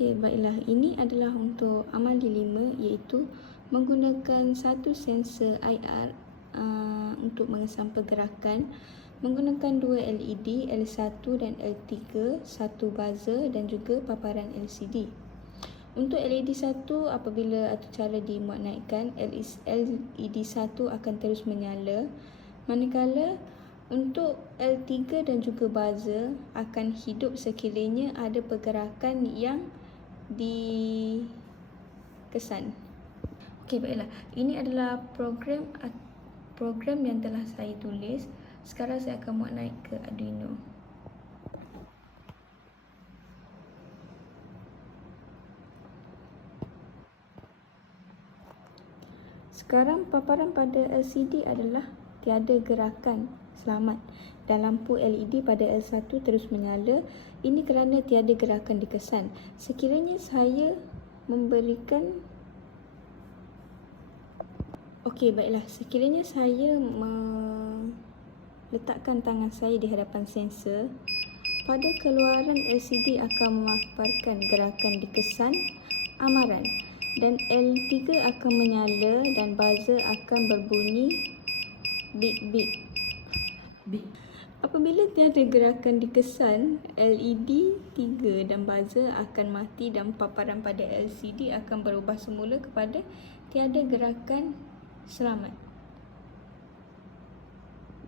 Okey, baiklah. Ini adalah untuk amalan 5, iaitu menggunakan satu sensor IR untuk mengesan pergerakan menggunakan dua LED L1 dan L3, satu buzzer dan juga paparan LCD. Untuk LED 1, apabila atau cara dimuat naikkan, LED 1 akan terus menyala, manakala untuk L3 dan juga buzzer akan hidup sekiranya ada pergerakan yang dikesan. Okey, baiklah. Ini adalah program yang telah saya tulis. Sekarang saya akan muat naik ke Arduino. Sekarang paparan pada LCD adalah tiada gerakan, selamat, dan lampu LED pada L1 terus menyala. Ini kerana tiada gerakan dikesan. Sekiranya saya memberikan baiklah, sekiranya saya meletakkan tangan saya di hadapan sensor, pada keluaran LCD akan memaparkan gerakan dikesan amaran, dan L3 akan menyala dan buzzer akan berbunyi beep beep. Apabila tiada gerakan dikesan, LED 3 dan buzzer akan mati dan paparan pada LCD akan berubah semula kepada tiada gerakan, selamat.